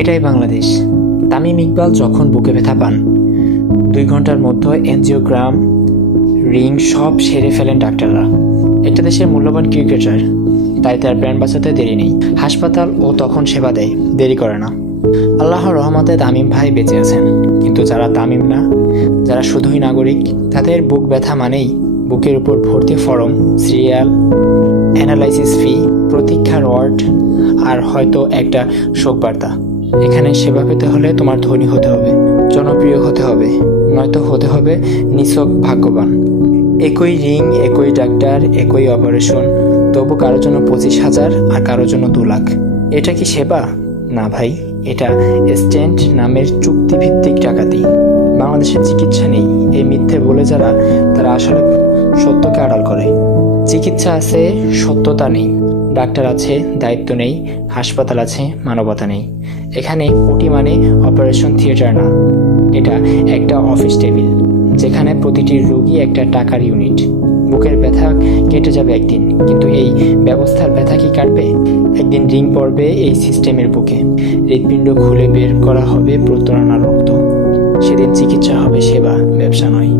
এটাই বাংলাদেশ। তামিম ইকবাল যখন বুকে ব্যথা পান 2 ঘন্টার মধ্যে এনজিওগ্রাম, রিং সব সেরে ফেলেন ডাক্তাররা। একটা দেশের মূল্যবান ক্রিকেটার, তাই তার প্রাণ বাঁচাতে দেরি নেই। হাসপাতাল ও তখন সেবা দেয়, দেরি করে না। আল্লাহর রহমতে তামিম ভাই বেঁচে আছেন, কিন্তু যারা তামিম না, যারা শুধুই নাগরিক, তাদের বুক ব্যথা মানেই বুকের উপর ভর্তি ফরম, সিরিয়াল, অ্যানালাইসিস ফি, প্রতীক্ষার ওয়ার্ড, আর হয়তো একটা শোকবার্তা। এখানে সেবা পেতে হলে তোমার ধনী হতে হবে, জনপ্রিয় হতে হবে, নয়তো হতে হবে নিছক ভাগ্যবান। একই রিং, একই ডাক্তার, একই অপারেশন, তবু কারোর জন্য 25,000 আর কারোর জন্য 2 লাখ। এটা কি সেবা? না ভাই, এটা স্ট্যান্ড নামের চুক্তিভিত্তিক ডাকাতি। বাংলাদেশের চিকিৎসা নেই এই মিথ্যে বলে যারা, তারা আসলে সত্যকে আড়াল করে। চিকিৎসা আছে, সত্যতা নেই। ডাক্তার আছে, দায়িত্ব নেই। হাসপাতাল আছে, মানবতা নেই। এখানে ওটি মানে অপারেশন থিয়েটার না, এটা একটা অফিস টেবিল, যেখানে প্রতিটি রোগী একটা টাকার ইউনিট। বুকের ব্যথা কেটে যাবে একদিন, কিন্তু এই ব্যবস্থার ব্যথা কি কাটবে? একদিন রিং পড়বে এই সিস্টেমের বুকে, হৃৎপিণ্ড খুলে বের করা হবে প্রতারণার রক্ত। সেদিন চিকিৎসা হবে সেবা, ব্যবসা নয়।